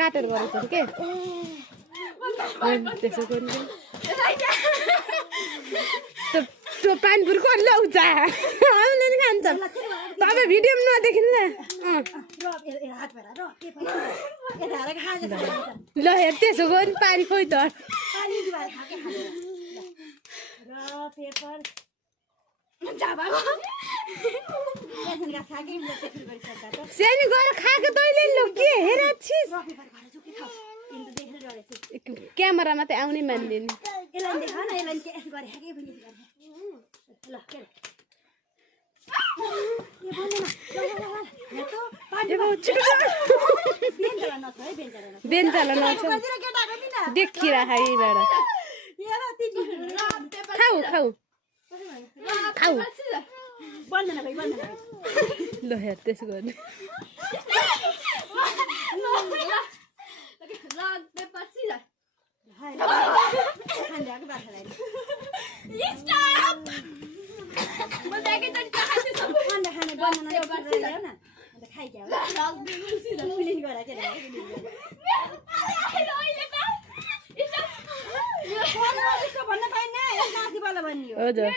काटेर गरेछन् के त्यसो गर्ने त्यो पानीपुर कसले ल्याउँछ हामीले नि खान्छ तपाईँ भिडियोमा नदेखिन् ल हेर त्यसो गरी पानी खोइ त सानी गएर खाएको तैँले ल के हेर छिस क्यामेरामा त आउनै मान्दैन बेन्चाला नछ देखिराख यहीबाट खाऊ खाऊ खाऊ ल हेर त्यसो गर्ने हजुर